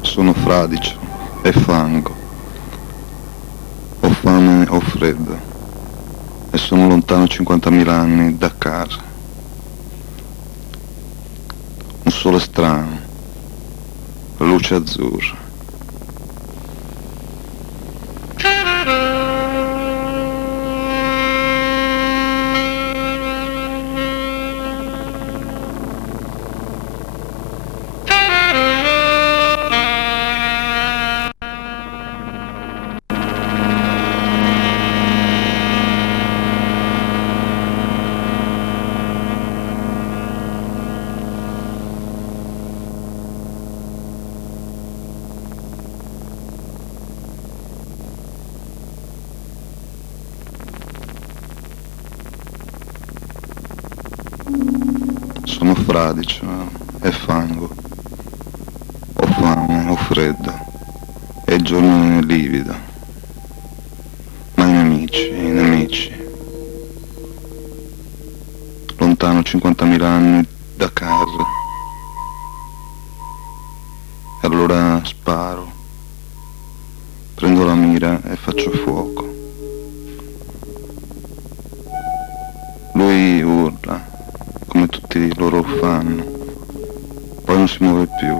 Sono fradicio e fango, ho fame, ho freddo e sono lontano 50.000 anni da casa. Un sole strano, luce azzurra. Sono fradicio e fango, ho fame, ho freddo e il giorno è livido, ma i nemici, lontano 50.000 anni da casa, e allora sparo, prendo la mira e faccio fuoco. Lui urla, come tutti loro fanno, poi non si muove più.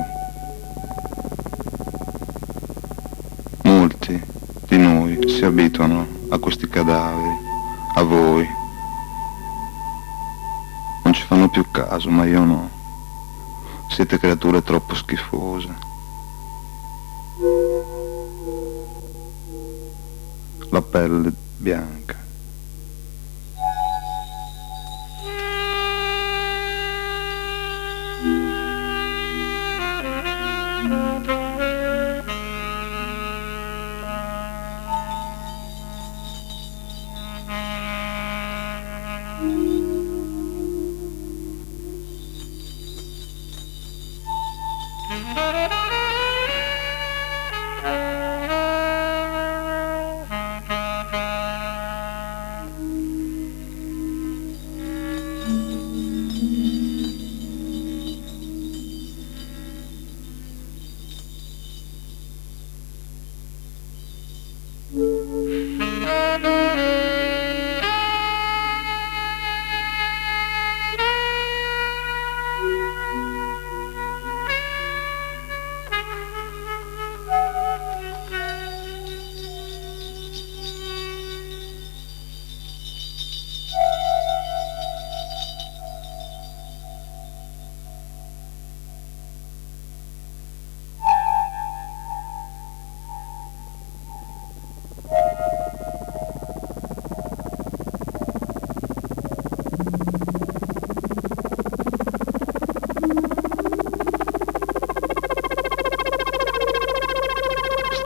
Molti di noi si abituano a questi cadaveri, a voi. Non ci fanno più caso, ma io no. Siete creature troppo schifose. La pelle bianca.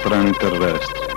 Strani terrestri.